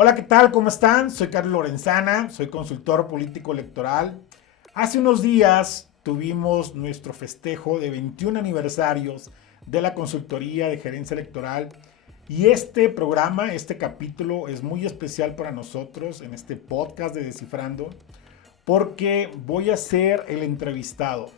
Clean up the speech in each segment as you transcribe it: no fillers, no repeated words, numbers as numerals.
Hola, ¿qué tal? ¿Cómo están? Soy Carlos Lorenzana, soy consultor político electoral. Hace unos días tuvimos nuestro festejo de 21 aniversarios de la consultoría de gerencia electoral y este programa, este capítulo es muy especial para nosotros en este podcast de Descifrando porque voy a ser el entrevistado.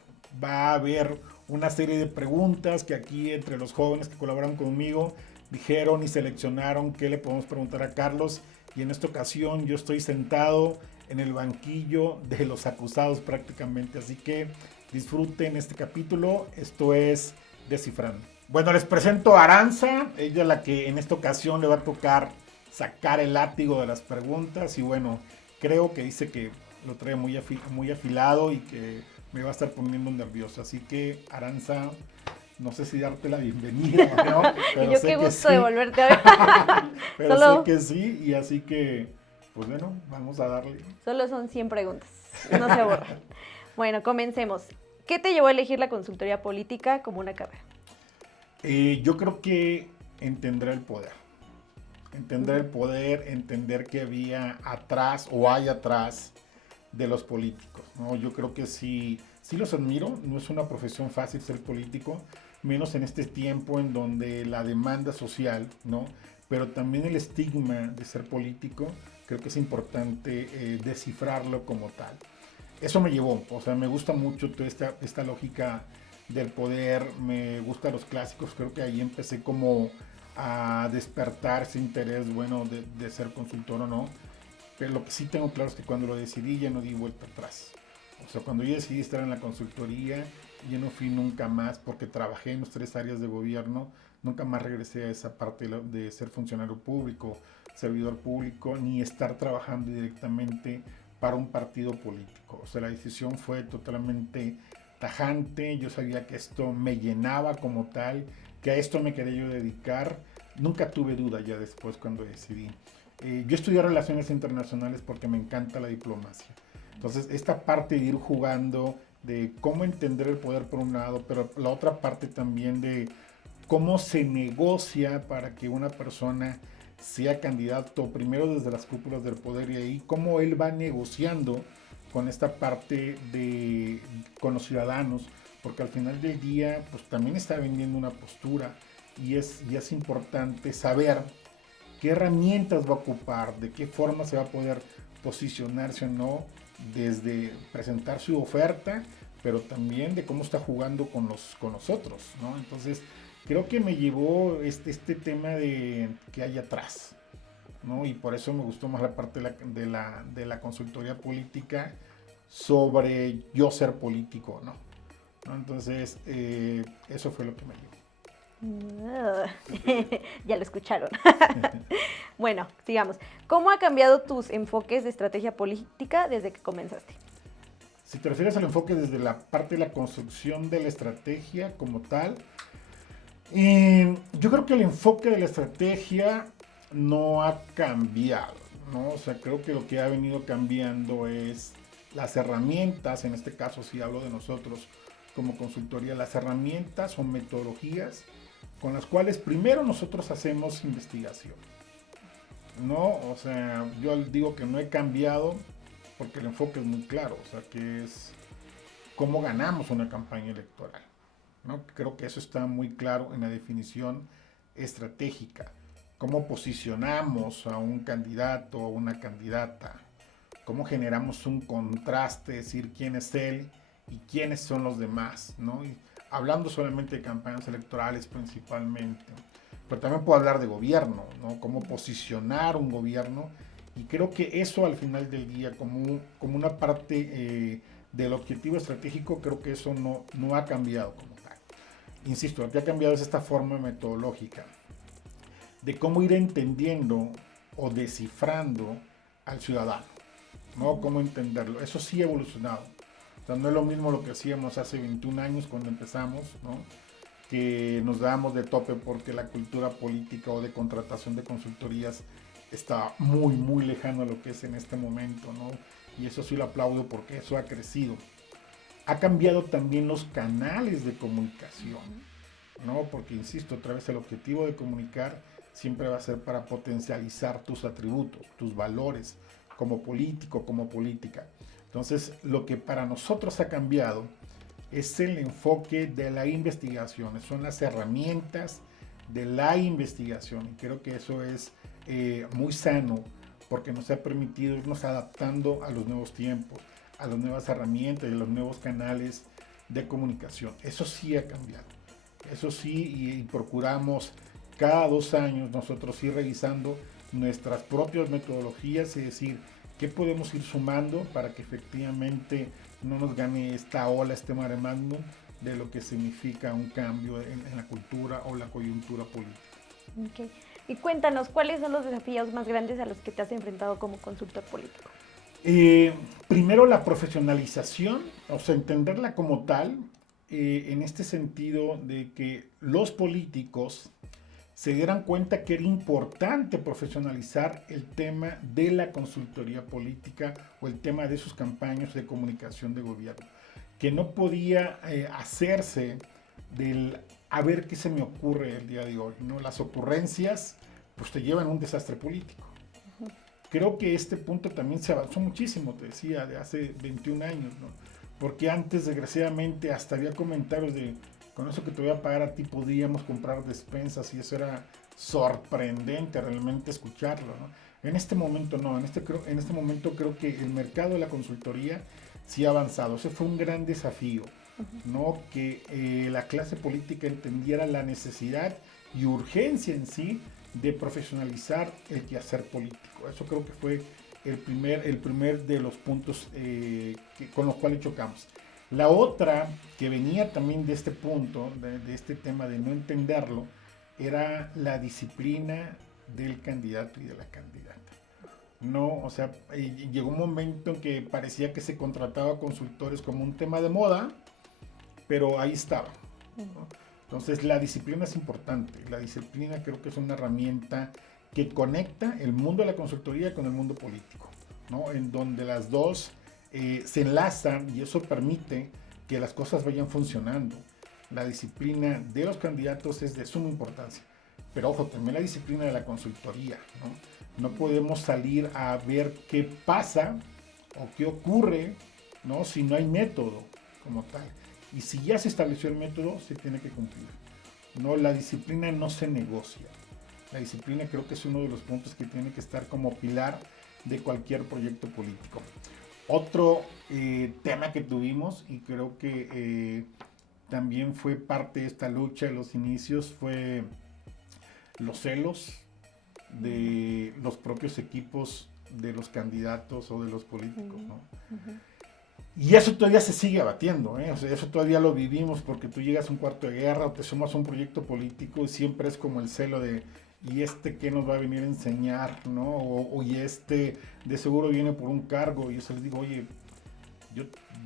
Va a haber una serie de preguntas que aquí entre los jóvenes que colaboran conmigo dijeron y seleccionaron qué le podemos preguntar a Carlos. Y en esta ocasión yo estoy sentado en el banquillo de los acusados prácticamente. Así que disfruten este capítulo. Esto es Descifrando. Bueno, les presento a Aranza. Ella es la que en esta ocasión le va a tocar sacar el látigo de las preguntas. Y bueno, creo que dice que lo trae muy afilado y que me va a estar poniendo nervioso. Así que, Aranza, no sé si darte la bienvenida o no, pero Y yo sé qué que gusto sí. de volverte a ver. Pero Solo- sé que sí, y así que, pues bueno, vamos a darle. Solo son 100 preguntas. No se aburran. Bueno, comencemos. ¿Qué te llevó a elegir la consultoría política como una carrera? Yo creo que entender el poder. Entender el poder, entender que había atrás o hay atrás de los políticos, ¿no? Yo creo que sí los admiro, no es una profesión fácil ser político, menos en este tiempo en donde la demanda social, ¿no? Pero también el estigma de ser político, creo que es importante descifrarlo como tal. Eso me llevó, o sea, me gusta mucho toda esta lógica del poder, me gustan los clásicos, creo que ahí empecé como a despertar ese interés, bueno, de ser consultor o no. Pero lo que sí tengo claro es que cuando lo decidí ya no di vuelta atrás. O sea, cuando yo decidí estar en la consultoría, ya no fui nunca más porque trabajé en las 3 áreas de gobierno, nunca más regresé a esa parte de ser funcionario público, servidor público, ni estar trabajando directamente para un partido político. O sea, la decisión fue totalmente tajante, yo sabía que esto me llenaba como tal, que a esto me quería yo dedicar, nunca tuve duda ya después cuando decidí. Yo estudié relaciones internacionales porque me encanta la diplomacia. Entonces, esta parte de ir jugando, de cómo entender el poder por un lado, pero la otra parte también de cómo se negocia para que una persona sea candidato primero desde las cúpulas del poder y ahí cómo él va negociando con esta parte con los ciudadanos, porque al final del día pues también está vendiendo una postura y es importante saber qué herramientas va a ocupar, de qué forma se va a poder posicionarse o no desde presentar su oferta, pero también de cómo está jugando con los otros, ¿no? Entonces, creo que me llevó este tema de que hay atrás, ¿no? Y por eso me gustó más la parte de la consultoría política sobre yo ser político, ¿no? ¿No? Entonces, eso fue lo que me llevó. Ya lo escucharon. Bueno, sigamos. ¿Cómo ha cambiado tus enfoques de estrategia política desde que comenzaste? Si te refieres al enfoque desde la parte de la construcción de la estrategia como tal, yo creo que el enfoque de la estrategia no ha cambiado, ¿no? O sea, creo que lo que ha venido cambiando es las herramientas, en este caso si hablo de nosotros como consultoría, las herramientas o metodologías con las cuales primero nosotros hacemos investigación, ¿no? O sea, yo digo que no he cambiado porque el enfoque es muy claro, o sea, que es cómo ganamos una campaña electoral, ¿no? Creo que eso está muy claro en la definición estratégica. Cómo posicionamos a un candidato o una candidata, cómo generamos un contraste, decir quién es él y quiénes son los demás, ¿no? Y hablando solamente de campañas electorales principalmente, pero también puedo hablar de gobierno, ¿no? Cómo posicionar un gobierno y creo que eso al final del día como una parte del objetivo estratégico, creo que eso no ha cambiado como tal. Insisto, lo que ha cambiado es esta forma metodológica de cómo ir entendiendo o descifrando al ciudadano, ¿no? Cómo entenderlo. Eso sí ha evolucionado. O sea, no es lo mismo lo que hacíamos hace 21 años cuando empezamos, ¿no? Que nos dábamos de tope porque la cultura política o de contratación de consultorías está muy, muy lejano a lo que es en este momento, ¿no? Y eso sí lo aplaudo porque eso ha crecido. Ha cambiado también los canales de comunicación, ¿no? Porque, insisto, otra vez el objetivo de comunicar siempre va a ser para potencializar tus atributos, tus valores como político, como política. Entonces, lo que para nosotros ha cambiado es el enfoque de la investigación, son las herramientas de la investigación. Y creo que eso es muy sano porque nos ha permitido irnos adaptando a los nuevos tiempos, a las nuevas herramientas y a los nuevos canales de comunicación. Eso sí ha cambiado. Eso sí, y procuramos cada 2 años nosotros ir revisando nuestras propias metodologías y decir qué podemos ir sumando para que efectivamente no nos gane esta ola, este mare magnum de lo que significa un cambio en la cultura o la coyuntura política. Okay. Y cuéntanos, ¿cuáles son los desafíos más grandes a los que te has enfrentado como consultor político? Primero la profesionalización, o sea, entenderla como tal, en este sentido de que los políticos se dieran cuenta que era importante profesionalizar el tema de la consultoría política o el tema de sus campañas de comunicación de gobierno, que no podía hacerse del a ver qué se me ocurre el día de hoy, ¿no? Las ocurrencias pues te llevan a un desastre político. Creo que este punto también se avanzó muchísimo, te decía, de hace 21 años, ¿no? Porque antes, desgraciadamente, hasta había comentarios de, con eso que te voy a pagar a ti podíamos comprar despensas, y eso era sorprendente realmente escucharlo, ¿no? En este momento no, en este momento creo que el mercado de la consultoría sí ha avanzado. Ese fue un gran desafío, ¿no? Que la clase política entendiera la necesidad y urgencia en sí de profesionalizar el quehacer político. Eso creo que fue el primer de los puntos con los cuales chocamos. La otra que venía también de este punto, de este tema de no entenderlo, era la disciplina del candidato y de la candidata. No, o sea, llegó un momento en que parecía que se contrataba consultores como un tema de moda, pero ahí estaba, ¿no? Entonces la disciplina es importante. La disciplina creo que es una herramienta que conecta el mundo de la consultoría con el mundo político, ¿no? En donde las dos se enlazan y eso permite que las cosas vayan funcionando. La disciplina de los candidatos es de suma importancia, pero ojo, también la disciplina de la consultoría, ¿no? No podemos salir a ver qué pasa o qué ocurre, ¿no? Si no hay método como tal. Y si ya se estableció el método, se tiene que cumplir. No, la disciplina no se negocia. La disciplina creo que es uno de los puntos que tiene que estar como pilar de cualquier proyecto político. Otro tema que tuvimos, y creo que también fue parte de esta lucha en los inicios, fue los celos de los propios equipos de los candidatos o de los políticos, ¿no? Y eso todavía se sigue abatiendo, ¿eh? O sea, eso todavía lo vivimos porque tú llegas a un cuarto de guerra o te sumas a un proyecto político y siempre es como el celo de ¿y este qué nos va a venir a enseñar? ¿No? O y este de seguro viene por un cargo. Y yo se les digo, oye, yo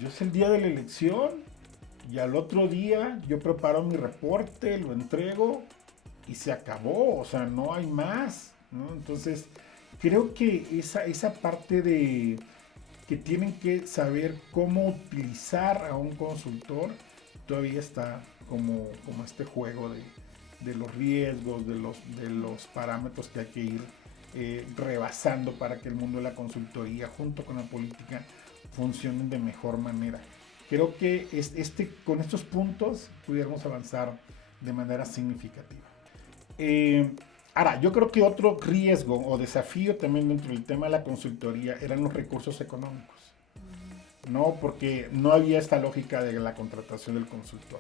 es el día de la elección y al otro día yo preparo mi reporte, lo entrego y se acabó, o sea, no hay más, ¿no? Entonces, creo que esa parte de que tienen que saber cómo utilizar a un consultor, todavía está como este juego de los riesgos, de los parámetros que hay que ir rebasando para que el mundo de la consultoría junto con la política funcionen de mejor manera. Creo que con estos puntos pudiéramos avanzar de manera significativa. Ahora, yo creo que otro riesgo o desafío también dentro del tema de la consultoría eran los recursos económicos, ¿no? Porque no había esta lógica de la contratación del consultor.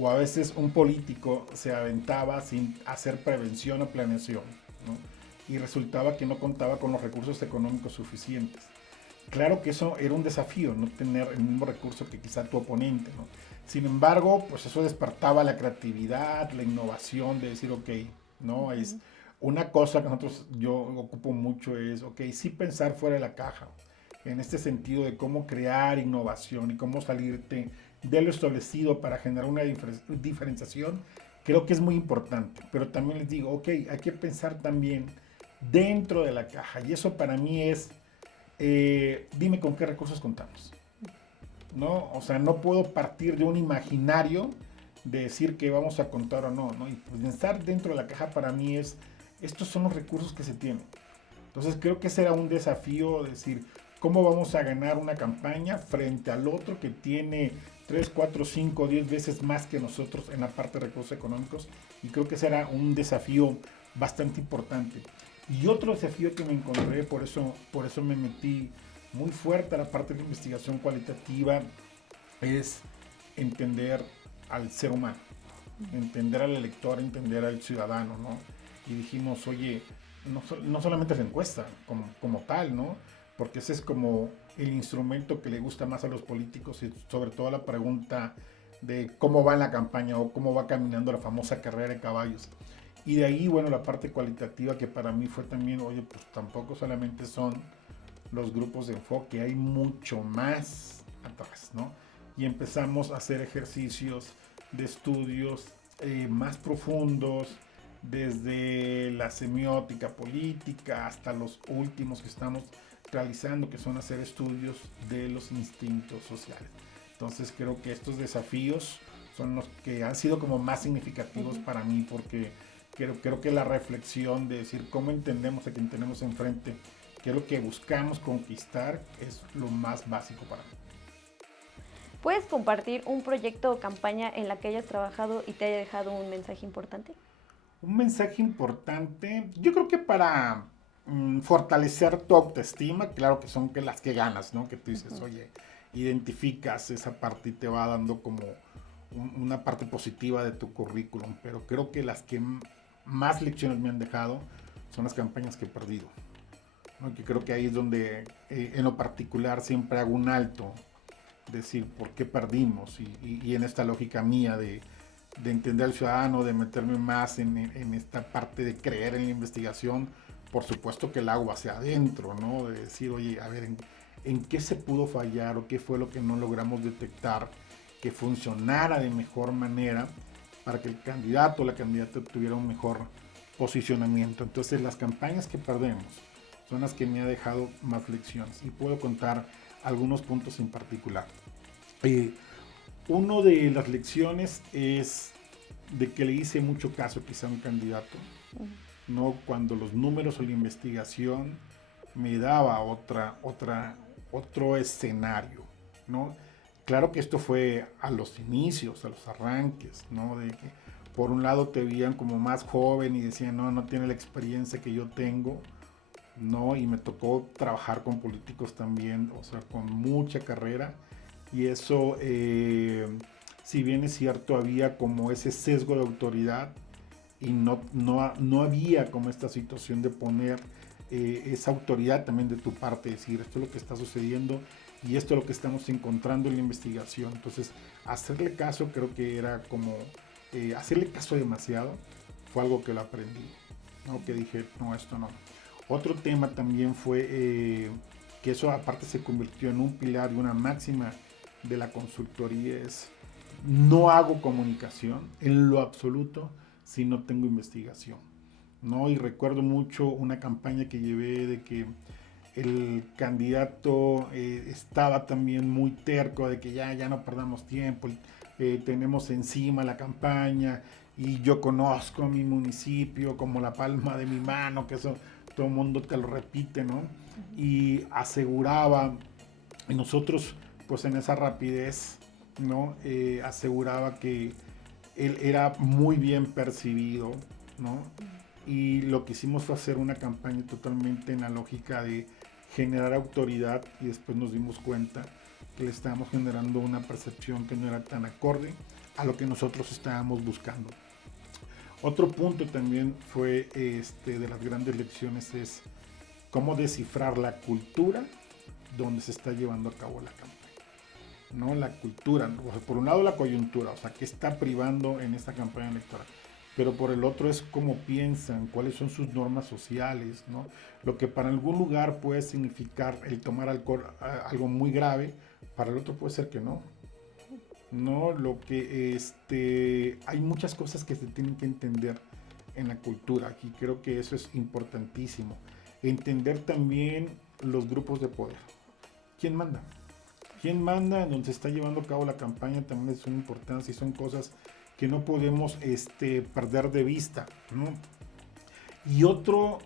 O a veces un político se aventaba sin hacer prevención o planeación, ¿no? Y resultaba que no contaba con los recursos económicos suficientes. Claro que eso era un desafío, no tener el mismo recurso que quizá tu oponente, ¿no? Sin embargo, pues eso despertaba la creatividad, la innovación de decir, ok, ¿no? Es una cosa que yo ocupo mucho es, ok, sí pensar fuera de la caja, en este sentido de cómo crear innovación y cómo salirte de lo establecido para generar una diferenciación, creo que es muy importante. Pero también les digo, ok, hay que pensar también dentro de la caja. Y eso para mí es, dime con qué recursos contamos, ¿no? O sea, no puedo partir de un imaginario de decir que vamos a contar o no, ¿no? Y pensar dentro de la caja para mí es estos son los recursos que se tienen. Entonces creo que será un desafío decir, ¿cómo vamos a ganar una campaña frente al otro que tiene 3, 4, 5, 10 veces más que nosotros en la parte de recursos económicos? Y creo que será un desafío bastante importante. Y otro desafío que me encontré, por eso me metí muy fuerte a la parte de la investigación cualitativa, es entender al ser humano, entender al elector, entender al ciudadano, ¿no? Y dijimos, oye, no solamente la encuesta como tal, ¿no? Porque ese es como el instrumento que le gusta más a los políticos y sobre todo la pregunta de cómo va la campaña o cómo va caminando la famosa carrera de caballos. Y de ahí, bueno, la parte cualitativa que para mí fue también, oye, pues tampoco solamente son los grupos de enfoque, hay mucho más atrás, ¿no? Y empezamos a hacer ejercicios de estudios más profundos, desde la semiótica política hasta los últimos que estamos realizando, que son hacer estudios de los instintos sociales. Entonces creo que estos desafíos son los que han sido como más significativos para mí, porque creo que la reflexión de decir cómo entendemos a quien tenemos enfrente, qué es lo que buscamos conquistar, es lo más básico para mí. ¿Puedes compartir un proyecto o campaña en la que hayas trabajado y te haya dejado un mensaje importante? Un mensaje importante, yo creo que para fortalecer tu autoestima, claro que son que las que ganas, ¿no? Que tú dices, oye, identificas esa parte y te va dando como una parte positiva de tu currículum, pero creo que las que más lecciones me han dejado son las campañas que he perdido, ¿no? Que creo que ahí es donde en lo particular siempre hago un alto, decir por qué perdimos y en esta lógica mía de entender al ciudadano, de meterme más en esta parte de creer en la investigación, por supuesto que el agua hacia adentro, ¿no? De decir, oye, a ver, ¿en qué se pudo fallar o qué fue lo que no logramos detectar que funcionara de mejor manera para que el candidato o la candidata tuviera un mejor posicionamiento? Entonces, las campañas que perdemos son las que me ha dejado más lecciones y puedo contar algunos puntos en particular. Una de las lecciones es de que le hice mucho caso quizá a un candidato, ¿no? Cuando los números o la investigación me daba otro escenario, ¿no? Claro que esto fue a los inicios, a los arranques, ¿no? De que por un lado te veían como más joven y decían, no tiene la experiencia que yo tengo, ¿no? Y me tocó trabajar con políticos también, o sea, con mucha carrera. Y eso, si bien es cierto, había como ese sesgo de autoridad y no había como esta situación de poner esa autoridad también de tu parte, decir, esto es lo que está sucediendo y esto es lo que estamos encontrando en la investigación. Entonces, hacerle caso creo que era como, hacerle caso demasiado, fue algo que lo aprendí, ¿no? Que dije, no, esto no. Otro tema también fue que eso aparte se convirtió en un pilar y una máxima de la consultoría, es no hago comunicación en lo absoluto si no tengo investigación, ¿no? Y recuerdo mucho una campaña que llevé de que el candidato estaba también muy terco de que ya no perdamos tiempo, tenemos encima la campaña y yo conozco mi municipio como la palma de mi mano, que eso todo el mundo te lo repite, ¿no? Y aseguraba, y nosotros pues en esa rapidez, ¿no? Aseguraba que él era muy bien percibido, ¿no? Y lo que hicimos fue hacer una campaña totalmente en la lógica de generar autoridad y después nos dimos cuenta que le estábamos generando una percepción que no era tan acorde a lo que nosotros estábamos buscando. Otro punto también fue de las grandes lecciones es cómo descifrar la cultura donde se está llevando a cabo la campaña, ¿no? La cultura, o sea, por un lado la coyuntura, o sea, qué está privando en esta campaña electoral, pero por el otro es cómo piensan, cuáles son sus normas sociales, ¿no? Lo que para algún lugar puede significar el tomar alcohol, algo muy grave, para el otro puede ser que no. No, lo que hay muchas cosas que se tienen que entender en la cultura y creo que eso es importantísimo. Entender también los grupos de poder. ¿Quién manda? ¿Quién manda en donde se está llevando a cabo la campaña? También es una importancia y son cosas que no podemos perder de vista, ¿no? Y otro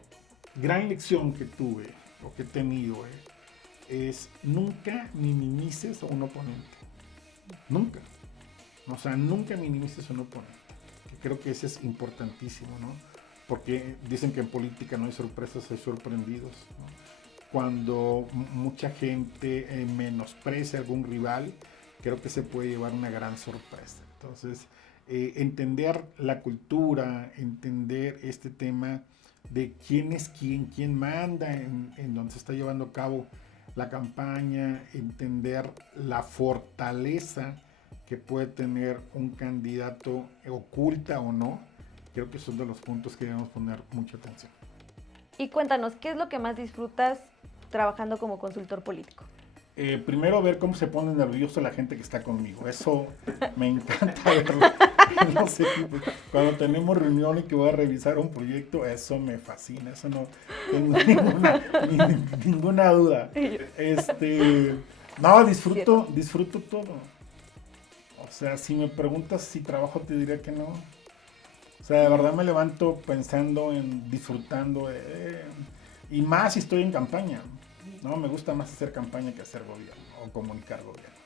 gran lección que tuve, o que he tenido, es nunca minimices a un oponente. Nunca. O sea, nunca minimices a un oponente. Que creo que ese es importantísimo, ¿no? Porque dicen que en política no hay sorpresas, hay sorprendidos, ¿no? Cuando mucha gente menosprecia a algún rival, creo que se puede llevar una gran sorpresa. Entonces, entender la cultura, entender este tema de quién es quién manda en donde se está llevando a cabo la campaña, entender la fortaleza que puede tener un candidato, oculta o no, creo que son de los puntos que debemos poner mucha atención. Y cuéntanos, ¿qué es lo que más disfrutas trabajando como consultor político? Primero ver cómo se pone nervioso la gente que está conmigo. Eso me encanta verlo. No sé, cuando tenemos reunión y que voy a revisar un proyecto, eso me fascina. Eso no tengo ninguna duda. No, disfruto todo. O sea, si me preguntas si trabajo, te diría que no. O sea, de verdad me levanto pensando en disfrutando. Y más si estoy en campaña. No, me gusta más hacer campaña que hacer gobierno o comunicar gobierno.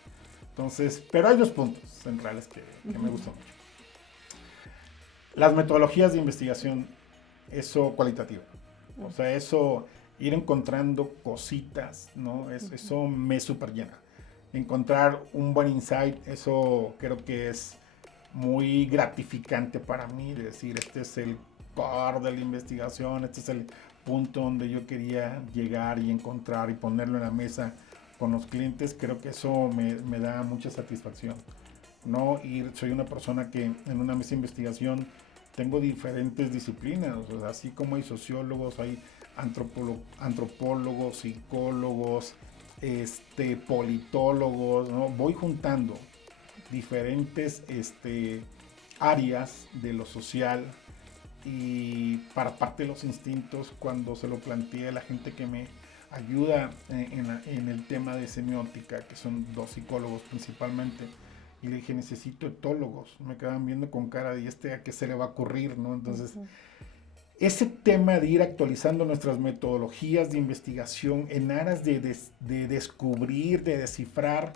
Entonces, pero hay dos puntos centrales que me gustan mucho. Las metodologías de investigación, eso cualitativo. O sea, eso, ir encontrando cositas, ¿no? Eso me súper llena. Encontrar un buen insight, eso creo que es muy gratificante para mí, de decir, este es el core de la investigación, este es el punto donde yo quería llegar y encontrar y ponerlo en la mesa con los clientes. Creo que eso me da mucha satisfacción, ¿no? Y soy una persona que en una mesa de investigación tengo diferentes disciplinas, o sea, así como hay sociólogos, hay antropólogos, psicólogos, politólogos, ¿no? Voy juntando diferentes áreas de lo social, y para parte de los instintos, cuando se lo planteé a la gente que me ayuda en el tema de semiótica, que son dos psicólogos principalmente, y le dije, necesito etólogos. Me quedaban viendo con cara de a qué se le va a ocurrir, ¿no? Entonces, ese tema de ir actualizando nuestras metodologías de investigación en aras de descubrir, de descifrar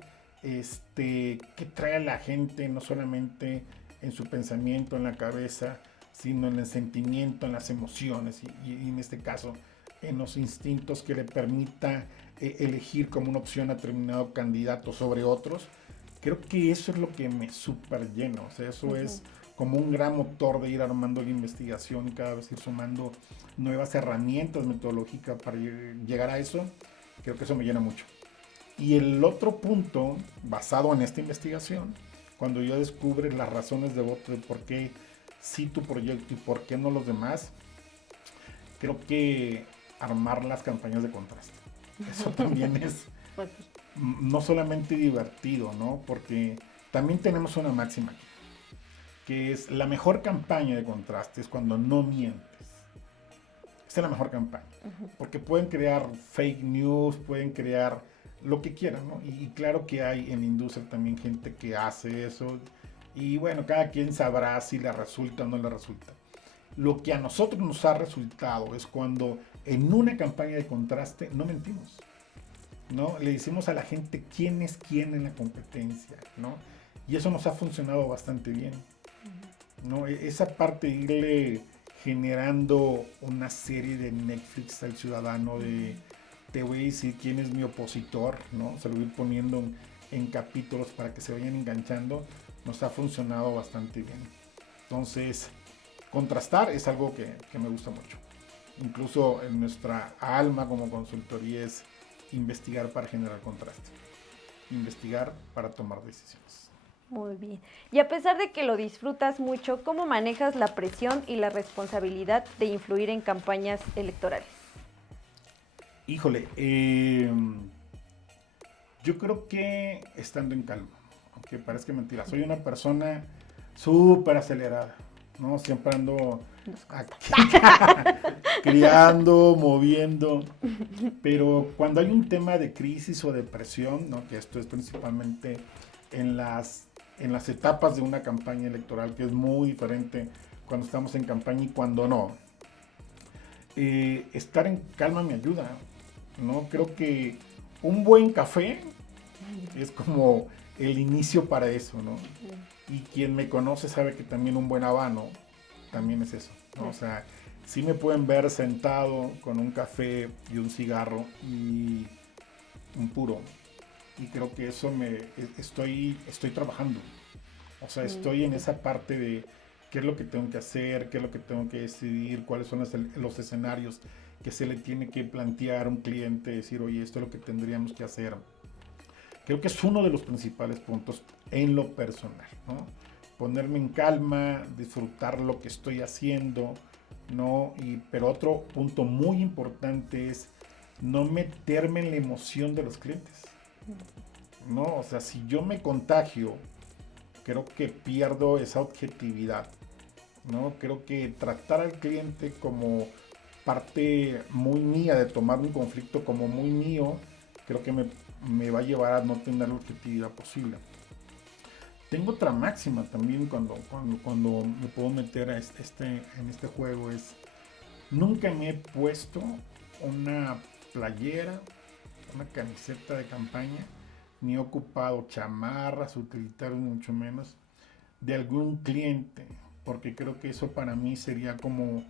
qué trae a la gente, no solamente en su pensamiento, en la cabeza, sino en el sentimiento, en las emociones y en este caso en los instintos, que le permita elegir como una opción a determinado candidato sobre otros. Creo que eso es lo que me súper llena. O sea, eso es como un gran motor de ir armando la investigación y cada vez ir sumando nuevas herramientas metodológicas para llegar a eso. Creo que eso me llena mucho. Y el otro punto, basado en esta investigación, cuando yo descubro las razones de voto de por qué sí tu proyecto y por qué no los demás, creo que armar las campañas de contraste. Eso también es no solamente divertido, ¿no? Porque también tenemos una máxima aquí, que es la mejor campaña de contraste es cuando no mientes. Esa es la mejor campaña. Porque pueden crear fake news, pueden crear lo que quieran, ¿no? Y claro que hay en la industria también gente que hace eso. Y bueno, cada quien sabrá si le resulta o no le resulta. Lo que a nosotros nos ha resultado es cuando en una campaña de contraste no mentimos, ¿no? Le decimos a la gente quién es quién en la competencia, ¿no? Y eso nos ha funcionado bastante bien, ¿no? Esa parte de irle generando una serie de Netflix al ciudadano de te voy a decir quién es mi opositor, ¿no? Se lo voy a ir poniendo en capítulos para que se vayan enganchando. Nos ha funcionado bastante bien. Entonces, contrastar es algo que me gusta mucho. Incluso en nuestra alma como consultoría es investigar para generar contraste. Investigar para tomar decisiones. Muy bien. Y a pesar de que lo disfrutas mucho, ¿cómo manejas la presión y la responsabilidad de influir en campañas electorales? Híjole, yo creo que estando en calma, aunque parezca mentira, soy una persona súper acelerada, ¿no? Siempre ando aquí, criando, moviendo, pero cuando hay un tema de crisis o de presión, ¿no? Que esto es principalmente en las etapas de una campaña electoral, que es muy diferente cuando estamos en campaña y cuando no. estar en calma me ayuda, ¿no? Creo que un buen café es como el inicio para eso, ¿no? Y quien me conoce sabe que también un buen habano también es eso, ¿no? O sea, sí me pueden ver sentado con un café y un cigarro y un puro. Y creo que eso estoy trabajando. O sea, estoy en esa parte de qué es lo que tengo que hacer, qué es lo que tengo que decidir, cuáles son los escenarios que se le tiene que plantear a un cliente, decir, oye, esto es lo que tendríamos que hacer. Creo que es uno de los principales puntos en lo personal, ¿no? Ponerme en calma, disfrutar lo que estoy haciendo, ¿no? Pero otro punto muy importante es no meterme en la emoción de los clientes, ¿no? O sea, si yo me contagio, creo que pierdo esa objetividad, ¿no? Creo que tratar al cliente como parte muy mía, de tomar un conflicto como muy mío, creo que me va a llevar a no tener la objetividad posible. Tengo otra máxima también cuando me puedo meter en este juego, es nunca me he puesto una playera, una camiseta de campaña, ni he ocupado chamarras, utilitarios, mucho menos, de algún cliente, porque creo que eso para mí sería como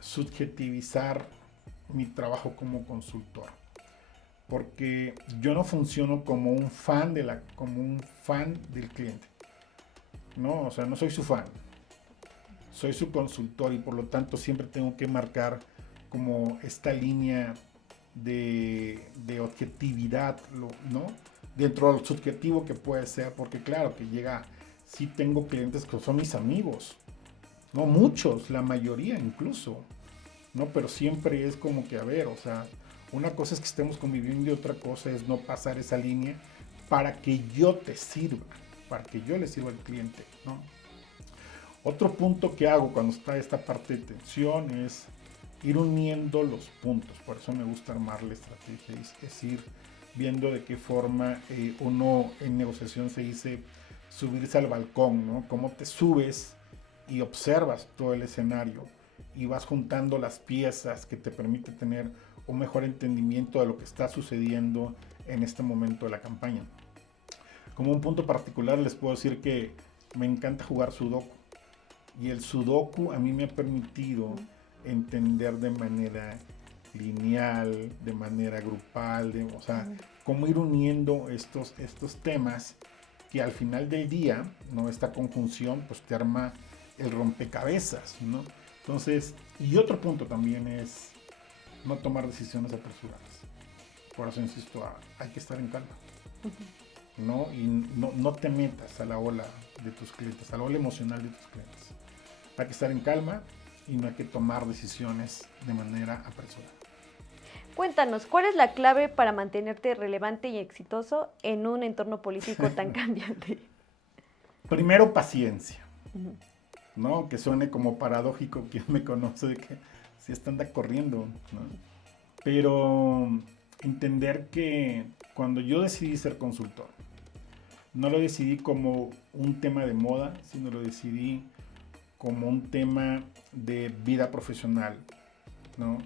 subjetivizar mi trabajo como consultor. Porque yo no funciono como un fan del cliente, ¿no? O sea, no soy su fan, soy su consultor y por lo tanto siempre tengo que marcar como esta línea de objetividad, ¿no? Dentro de lo subjetivo que puede ser, porque claro que sí tengo clientes que son mis amigos, no muchos, la mayoría incluso, ¿no? Pero siempre es como que, a ver, o sea, una cosa es que estemos conviviendo y otra cosa es no pasar esa línea para que yo te sirva, para que yo le sirva al cliente, ¿no? Otro punto que hago cuando está esta parte de tensión es ir uniendo los puntos. Por eso me gusta armar la estrategia, es ir viendo de qué forma uno en negociación se dice subirse al balcón, ¿no? Cómo te subes y observas todo el escenario y vas juntando las piezas que te permite tener un mejor entendimiento de lo que está sucediendo en este momento de la campaña. Como un punto particular les puedo decir que me encanta jugar Sudoku. Y el Sudoku a mí me ha permitido entender de manera lineal, de manera grupal, o sea, cómo ir uniendo estos temas que al final del día, ¿no? Esta conjunción pues te arma el rompecabezas, ¿no? Entonces, y otro punto también es no tomar decisiones apresuradas. Por eso insisto, hay que estar en calma, ¿no? Y no te metas a la ola de tus clientes, a la ola emocional de tus clientes. Hay que estar en calma y no hay que tomar decisiones de manera apresurada. Cuéntanos, ¿cuál es la clave para mantenerte relevante y exitoso en un entorno político tan cambiante? Primero, paciencia, ¿no? Que suene como paradójico quien me conoce de que si anda corriendo, ¿no? Pero entender que cuando yo decidí ser consultor, no lo decidí como un tema de moda, sino lo decidí como un tema de vida profesional, ¿no?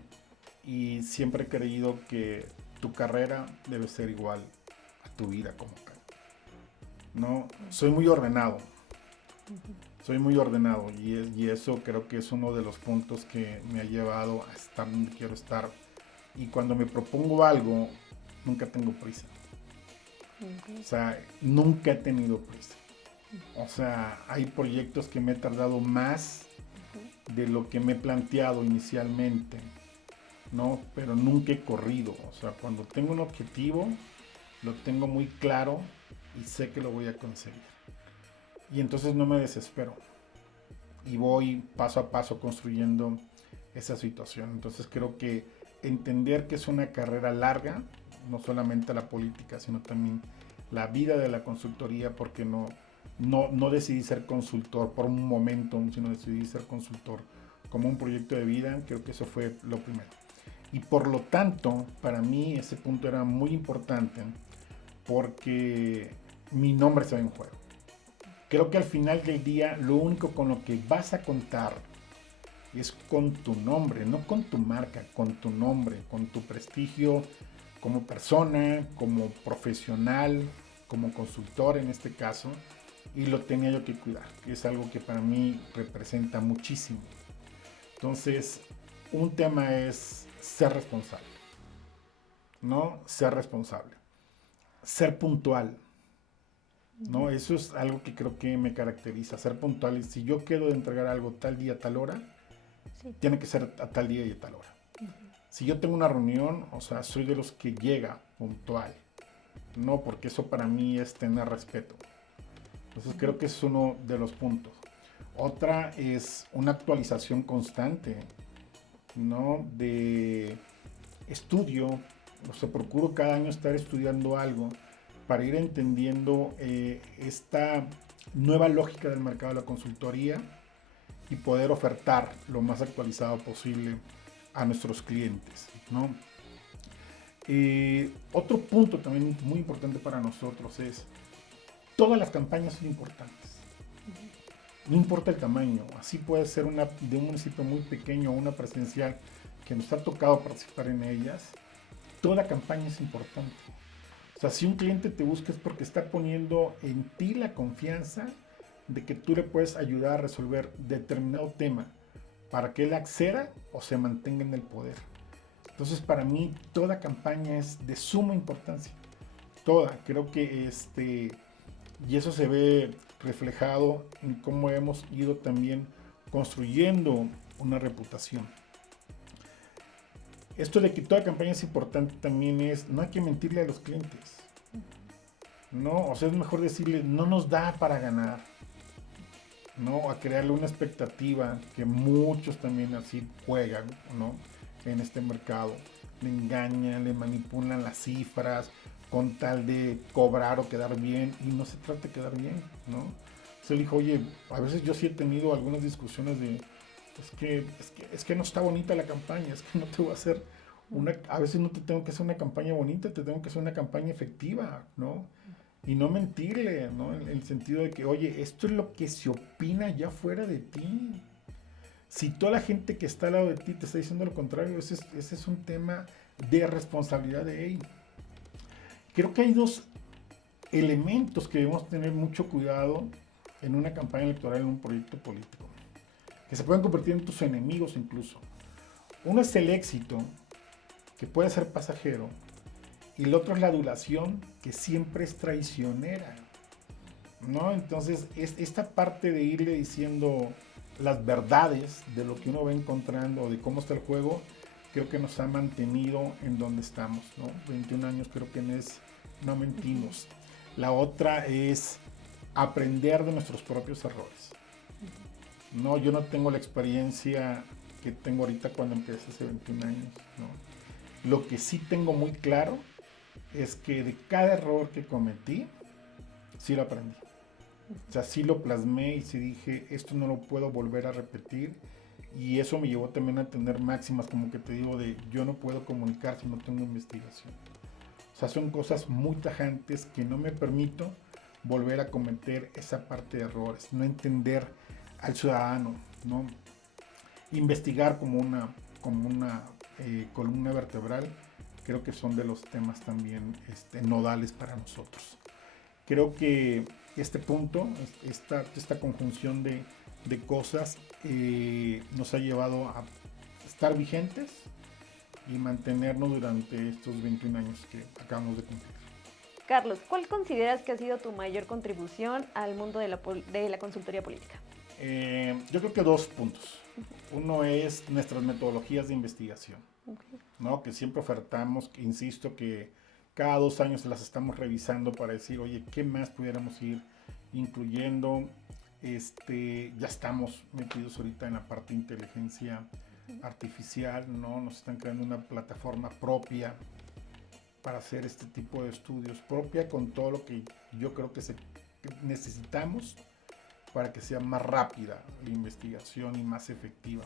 Y siempre he creído que tu carrera debe ser igual a tu vida como tal, ¿no? Soy muy ordenado y eso creo que es uno de los puntos que me ha llevado a estar donde quiero estar. Y cuando me propongo algo, nunca tengo prisa. O sea, nunca he tenido prisa. O sea, hay proyectos que me he tardado más de lo que me he planteado inicialmente, ¿no? Pero nunca he corrido. O sea, cuando tengo un objetivo, lo tengo muy claro y sé que lo voy a conseguir. Y entonces no me desespero. Y voy paso a paso construyendo esa situación. Entonces creo que entender que es una carrera larga, no solamente la política, sino también la vida de la consultoría, porque no decidí ser consultor por un momento, sino decidí ser consultor como un proyecto de vida. Creo que eso fue lo primero. Y por lo tanto, para mí ese punto era muy importante porque mi nombre está en juego. Creo que al final del día, lo único con lo que vas a contar es con tu nombre, no con tu marca, con tu nombre, con tu prestigio como persona, como profesional, como consultor en este caso, y lo tenía yo que cuidar, que es algo que para mí representa muchísimo. Entonces, un tema es ser responsable, ¿no? Ser responsable, ser puntual, ¿no? Eso es algo que creo que me caracteriza, ser puntual. Y si yo quedo de entregar algo tal día, tal hora, Sí. tiene que ser a tal día y a tal hora. Si yo tengo una reunión, o sea, soy de los que llega puntual, ¿no? Porque eso para mí es tener respeto. Entonces creo que es uno de los puntos. Otra es una actualización constante, ¿no? De estudio, o sea, procuro cada año estar estudiando algo para ir entendiendo esta nueva lógica del mercado de la consultoría y poder ofertar lo más actualizado posible a nuestros clientes, ¿no? Otro punto también muy importante para nosotros es todas las campañas son importantes. No importa el tamaño, así puede ser una de un municipio muy pequeño o una presencial que nos ha tocado participar en ellas. Toda campaña es importante. O sea, si un cliente te busca es porque está poniendo en ti la confianza de que tú le puedes ayudar a resolver determinado tema para que él acceda o se mantenga en el poder. Entonces, para mí, toda campaña es de suma importancia. Toda. Creo que y eso se ve reflejado en cómo hemos ido también construyendo una reputación. Esto de que toda campaña es importante también es, no hay que mentirle a los clientes. No, o sea, es mejor decirle, no nos da para ganar. ¿No? A crearle una expectativa que muchos también así juegan, ¿no? En este mercado. Le engañan, le manipulan las cifras con tal de cobrar o quedar bien, y no se trata de quedar bien, ¿no? Se le dijo, oye, a veces yo sí he tenido algunas discusiones de, es que no está bonita la campaña, es que no te voy a hacer a veces no te tengo que hacer una campaña bonita, te tengo que hacer una campaña efectiva, ¿no? Y no mentirle, ¿no? En el sentido de que, oye, esto es lo que se opina ya fuera de ti. Si toda la gente que está al lado de ti te está diciendo lo contrario, ese es un tema de responsabilidad de él. Creo que hay dos elementos que debemos tener mucho cuidado en una campaña electoral, en un proyecto político, que se pueden convertir en tus enemigos incluso. Uno es el éxito, que puede ser pasajero, y el otro es la adulación, que siempre es traicionera, ¿no? Entonces, esta parte de irle diciendo las verdades de lo que uno va encontrando, de cómo está el juego, creo que nos ha mantenido en donde estamos, ¿no? 21 años creo que no mentimos. La otra es aprender de nuestros propios errores. No, yo no tengo la experiencia que tengo ahorita cuando empecé hace 21 años, ¿no? Lo que sí tengo muy claro es que de cada error que cometí, sí lo aprendí. O sea, sí lo plasmé y sí dije, esto no lo puedo volver a repetir. Y eso me llevó también a tener máximas, como que te digo, de yo no puedo comunicar si no tengo investigación. O sea, son cosas muy tajantes que no me permito volver a cometer esa parte de errores. No entender al ciudadano, ¿no? Investigar como una columna vertebral, creo que son de los temas también nodales para nosotros. Creo que este punto, esta conjunción de cosas nos ha llevado a estar vigentes y mantenernos durante estos 21 años que acabamos de cumplir. Carlos, ¿cuál consideras que ha sido tu mayor contribución al mundo de la consultoría política? Yo creo que dos puntos. Uno es nuestras metodologías de investigación, ¿no? Que siempre ofertamos, que insisto, que cada 2 años las estamos revisando para decir, oye, ¿qué más pudiéramos ir incluyendo? Ya estamos metidos ahorita en la parte de inteligencia artificial, ¿no? Nos están creando una plataforma propia para hacer este tipo de estudios, propia con todo lo que yo creo que necesitamos para que sea más rápida la investigación y más efectiva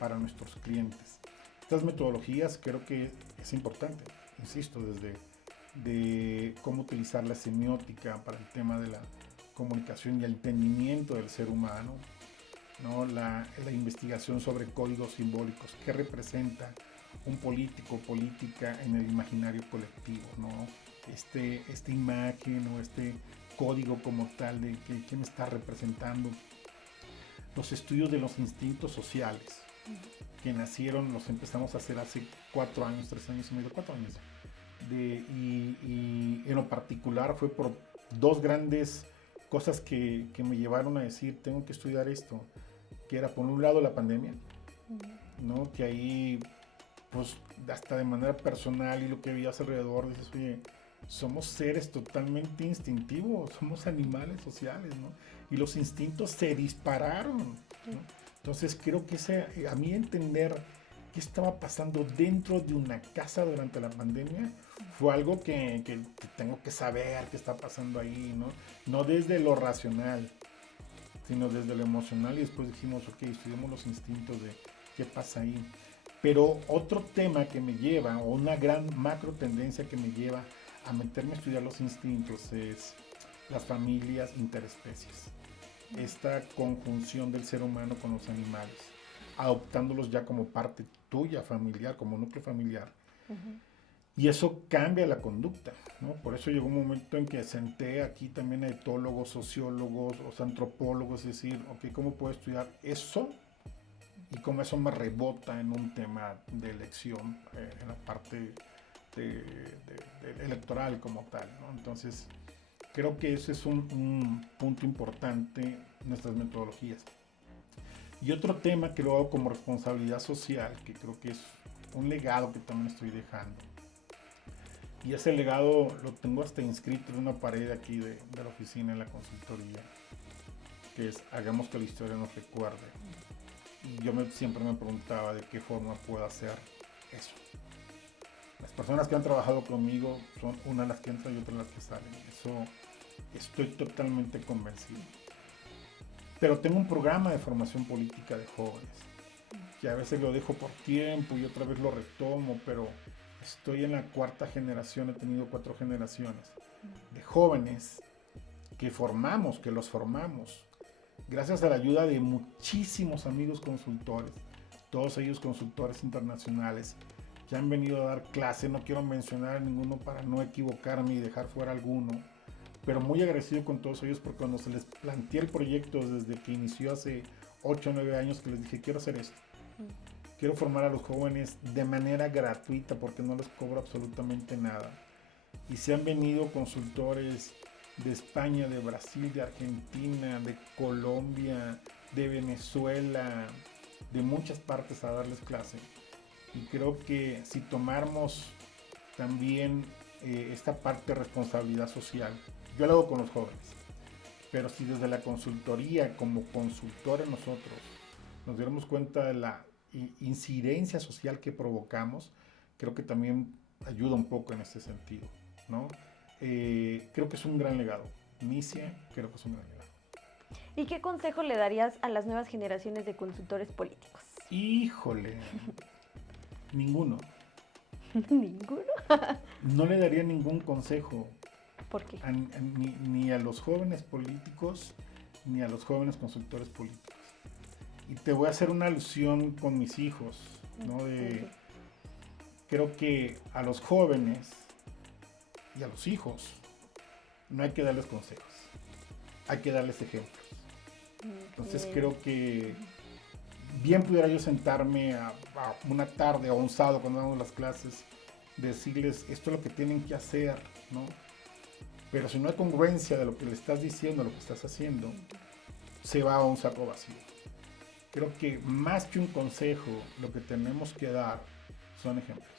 para nuestros clientes. Estas metodologías creo que es importante, insisto, desde de cómo utilizar la semiótica para el tema de la comunicación y el entendimiento del ser humano, ¿no? La investigación sobre códigos simbólicos, qué representa un político o política en el imaginario colectivo, ¿no? Esta imagen o este código como tal de qué me está representando. Los estudios de los instintos sociales, que nacieron, los empezamos a hacer hace 4 años, 3 años y medio, 4 años. Y en lo particular fue por 2 grandes cosas que me llevaron a decir, tengo que estudiar esto, que era por un lado la pandemia, ¿no? Que ahí, pues hasta de manera personal y lo que veías alrededor, dices, oye, somos seres totalmente instintivos, somos animales sociales, ¿no? Y los instintos se dispararon, ¿no? Entonces creo que a mí entender qué estaba pasando dentro de una casa durante la pandemia fue algo que tengo que saber qué está pasando ahí, ¿no? No desde lo racional, sino desde lo emocional, y después dijimos, ok, estudiamos los instintos de qué pasa ahí. Pero otro tema que me lleva, o una gran macro tendencia que me lleva a meterme a estudiar los instintos, es las familias interespecies. Esta conjunción del ser humano con los animales, adoptándolos ya como parte tuya familiar, como núcleo familiar. Y eso cambia la conducta, ¿no? Por eso llegó un momento en que senté aquí también a etólogos, sociólogos, o antropólogos, es decir, ok, ¿cómo puedo estudiar eso? Y cómo eso me rebota en un tema de elección, en la parte de electoral como tal, ¿no? Entonces, creo que ese es un punto importante en nuestras metodologías. Y otro tema que lo hago como responsabilidad social, que creo que es un legado que también estoy dejando. Y ese legado lo tengo hasta inscrito en una pared aquí de la oficina en la consultoría, que es hagamos que la historia nos recuerde. Y yo siempre me preguntaba de qué forma puedo hacer eso. Las personas que han trabajado conmigo son una las que entran y otra las que salen. Eso estoy totalmente convencido. Pero tengo un programa de formación política de jóvenes, que a veces lo dejo por tiempo y otra vez lo retomo, pero estoy en la 4ª generación, he tenido 4 generaciones de jóvenes que los formamos, gracias a la ayuda de muchísimos amigos consultores, todos ellos consultores internacionales, que han venido a dar clase. No quiero mencionar a ninguno para no equivocarme y dejar fuera alguno, pero muy agradecido con todos ellos, porque cuando se les planteé el proyecto desde que inició hace 8 o 9 años, que les dije, quiero hacer esto. Quiero formar a los jóvenes de manera gratuita porque no les cobro absolutamente nada. Y se han venido consultores de España, de Brasil, de Argentina, de Colombia, de Venezuela, de muchas partes a darles clase. Y creo que si tomáramos también esta parte de responsabilidad social, yo lo hago con los jóvenes, pero si desde la consultoría, como consultores nosotros, nos diéramos cuenta de la incidencia social que provocamos, creo que también ayuda un poco en ese sentido, ¿no? Creo que es un gran legado. Misia, creo que es un gran legado. ¿Y qué consejo le darías a las nuevas generaciones de consultores políticos? Híjole, ninguno. ¿Ninguno? No le daría ningún consejo. ¿Por qué? Ni a los jóvenes políticos, ni a los jóvenes consultores políticos. Y te voy a hacer una alusión con mis hijos, ¿no? Creo que a los jóvenes y a los hijos no hay que darles consejos, hay que darles ejemplos. Entonces creo que bien pudiera yo sentarme a una tarde o un sábado cuando damos las clases, decirles esto es lo que tienen que hacer, ¿no? Pero si no hay congruencia de lo que le estás diciendo, lo que estás haciendo, se va a un saco vacío. Creo que más que un consejo, lo que tenemos que dar son ejemplos.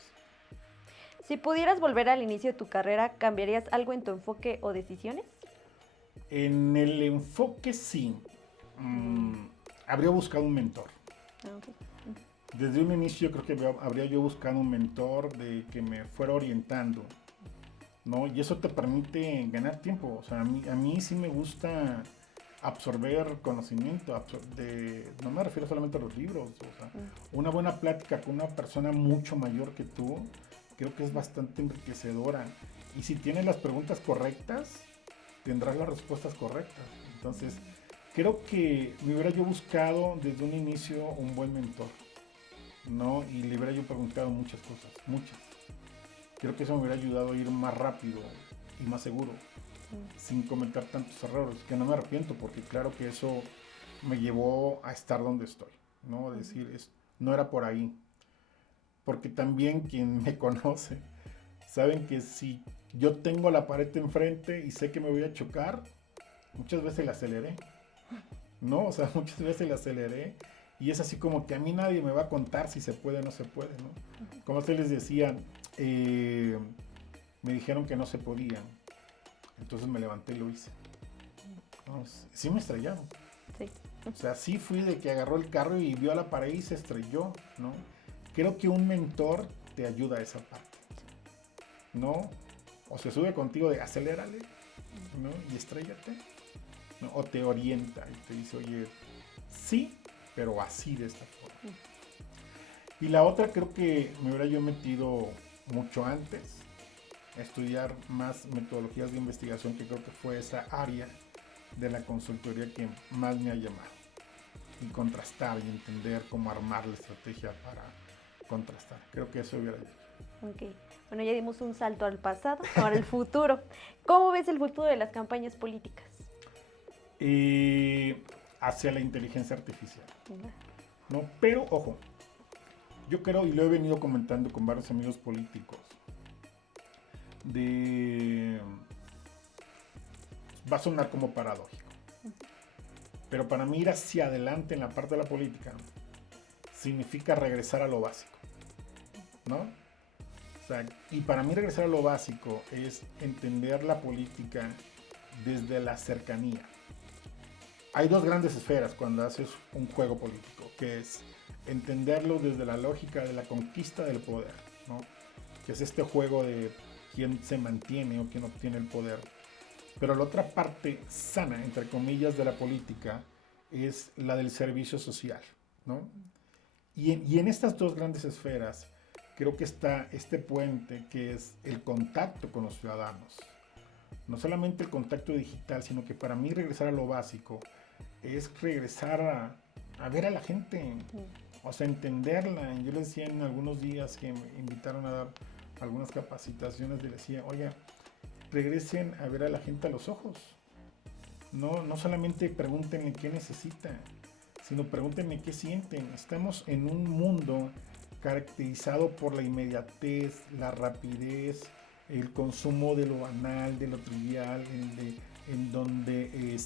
Si pudieras volver al inicio de tu carrera, ¿cambiarías algo en tu enfoque o decisiones? En el enfoque sí. Habría buscado un mentor. Okay. Desde un inicio creo que habría yo buscado un mentor de que me fuera orientando, ¿no? Y eso te permite ganar tiempo. O sea, a mí sí me gusta absorber conocimiento, no me refiero solamente a los libros, o sea, una buena plática con una persona mucho mayor que tú, creo que es bastante enriquecedora. Y si tienes las preguntas correctas, tendrás las respuestas correctas. Entonces, Creo que me hubiera yo buscado desde un inicio un buen mentor, ¿no? Y le hubiera yo preguntado muchas cosas, muchas. Creo que eso me hubiera ayudado a ir más rápido y más seguro, sin cometer tantos errores, que no me arrepiento, porque claro que eso me llevó a estar donde estoy, ¿no? Decir, no era por ahí. Porque también quien me conoce, saben que si yo tengo la pared enfrente y sé que me voy a chocar, muchas veces la aceleré, ¿no? O sea, muchas veces la aceleré y es así como que a mí nadie me va a contar si se puede o no se puede, ¿no? Como ustedes les decían, me dijeron que no se podían, entonces me levanté y lo hice. No, sí me estrellaron. Sí. O sea, sí fui de que agarró el carro y vio a la pared y se estrelló, ¿no? Creo que un mentor te ayuda a esa parte, ¿no? O se sube contigo de acelérale, ¿no? Y estrellate, ¿no? O te orienta y te dice, oye, sí, pero así de esta forma. Y la otra creo que me hubiera yo metido mucho antes a estudiar más metodologías de investigación, que creo que fue esa área de la consultoría que más me ha llamado. Y contrastar y entender cómo armar la estrategia para contrastar. Creo que eso hubiera hecho. Ok. Bueno, ya dimos un salto al pasado, ahora el futuro. ¿Cómo ves el futuro de las campañas políticas? Hacia la inteligencia artificial, ¿no? Pero, ojo, yo creo, y lo he venido comentando con varios amigos políticos, va a sonar como paradójico, pero para mí ir hacia adelante en la parte de la política significa regresar a lo básico, ¿no? O sea, y para mí regresar a lo básico es entender la política desde la cercanía. Hay dos grandes esferas cuando haces un juego político, que es entenderlo desde la lógica de la conquista del poder, ¿no? Que es este juego de quién se mantiene o quién obtiene el poder. Pero la otra parte sana, entre comillas, de la política es la del servicio social, ¿no? Y en estas dos grandes esferas creo que está este puente que es el contacto con los ciudadanos. No solamente el contacto digital, sino que para mí regresar a lo básico es regresar a ver a la gente, o sea, entenderla. Yo les decía en algunos días que me invitaron a dar algunas capacitaciones, les decía, oye, regresen a ver a la gente a los ojos. No solamente pregúntenle qué necesita, sino pregúntenle qué sienten. Estamos en un mundo caracterizado por la inmediatez, la rapidez, el consumo de lo banal, de lo trivial, en donde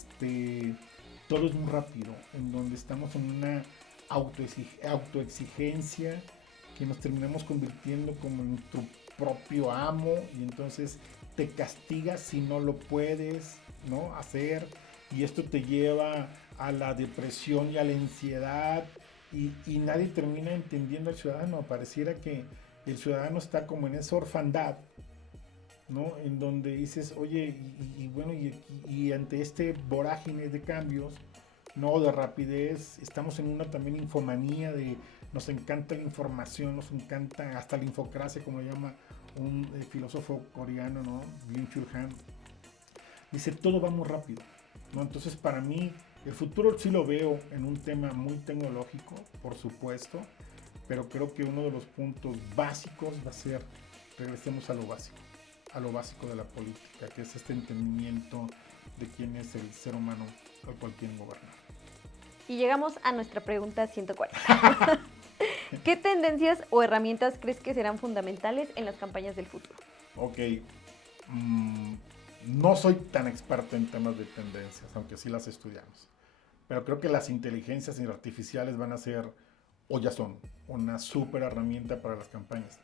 todo es muy rápido, en donde estamos en una autoexigencia que nos terminamos convirtiendo como en nuestro propio amo y entonces te castigas si no lo puedes, ¿no? hacer, y esto te lleva a la depresión y a la ansiedad y nadie termina entendiendo al ciudadano. Pareciera que el ciudadano está como en esa orfandad, ¿no? En donde dices, oye, bueno, y ante este vorágine de cambios, no, de rapidez, estamos en una también infomanía de nos encanta la información, nos encanta hasta la infocracia, como le llama un filósofo coreano, ¿no? Byung-Chul Han. Dice, todo va muy rápido, ¿no? Entonces, para mí, el futuro sí lo veo en un tema muy tecnológico, por supuesto, pero creo que uno de los puntos básicos va a ser, regresemos a lo básico de la política, que es este entendimiento de quién es el ser humano al cual quieren gobernar. Y llegamos a nuestra pregunta 140. ¿Qué tendencias o herramientas crees que serán fundamentales en las campañas del futuro? Ok, no soy tan experto en temas de tendencias, aunque sí las estudiamos, pero creo que las inteligencias artificiales van a ser, o ya son, una súper herramienta para las campañas.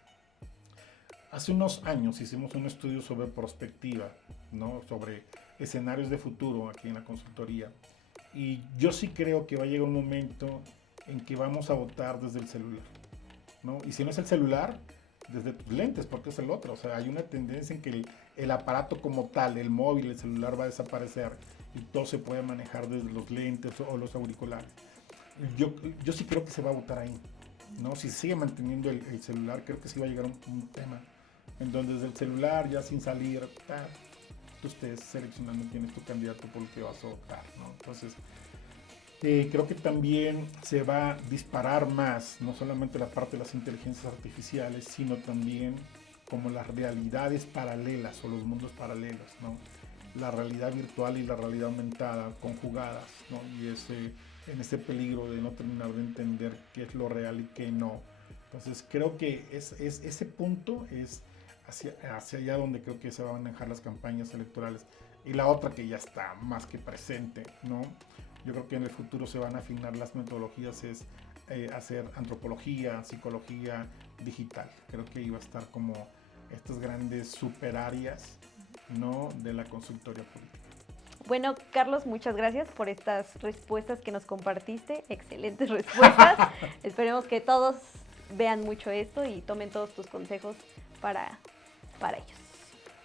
Hace unos años hicimos un estudio sobre prospectiva, ¿no? Sobre escenarios de futuro aquí en la consultoría. Y yo sí creo que va a llegar un momento en que vamos a votar desde el celular, ¿no? Y si no es el celular, desde tus lentes, porque es el otro. O sea, hay una tendencia en que el aparato como tal, el móvil, el celular va a desaparecer y todo se puede manejar desde los lentes o los auriculares. Yo sí creo que se va a votar ahí, ¿no? Si se sigue manteniendo el celular, creo que sí va a llegar un tema en donde desde el celular, ya sin salir, tú estés seleccionando quién es tu candidato por el que vas a votar, ¿no? Entonces, Creo que también se va a disparar más, no solamente la parte de las inteligencias artificiales, sino también como las realidades paralelas o los mundos paralelos, ¿no? La realidad virtual y la realidad aumentada conjugadas, ¿no? Y en ese peligro de no terminar de entender qué es lo real y qué no. Entonces creo que ese punto es hacia allá donde creo que se van a manejar las campañas electorales. Y la otra que ya está más que presente, ¿no? Yo creo que en el futuro se van a afinar las metodologías, es hacer antropología, psicología digital. Creo que iba a estar como estas grandes superáreas, ¿no? De la consultoría política. Bueno, Carlos, muchas gracias por estas respuestas que nos compartiste. Excelentes respuestas. Esperemos que todos vean mucho esto y tomen todos tus consejos para ellos.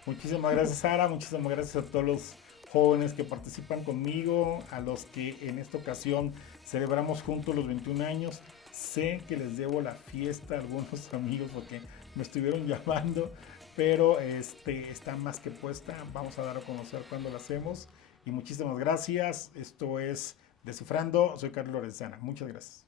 Muchísimas gracias, Sara. Muchísimas gracias a todos los jóvenes que participan conmigo, a los que en esta ocasión celebramos juntos los 21 años. Sé que les debo la fiesta a algunos amigos porque me estuvieron llamando, pero está más que puesta. Vamos a dar a conocer cuándo la hacemos. Y muchísimas gracias. Esto es Descifrando. Soy Carlos Lorenzana. Muchas gracias.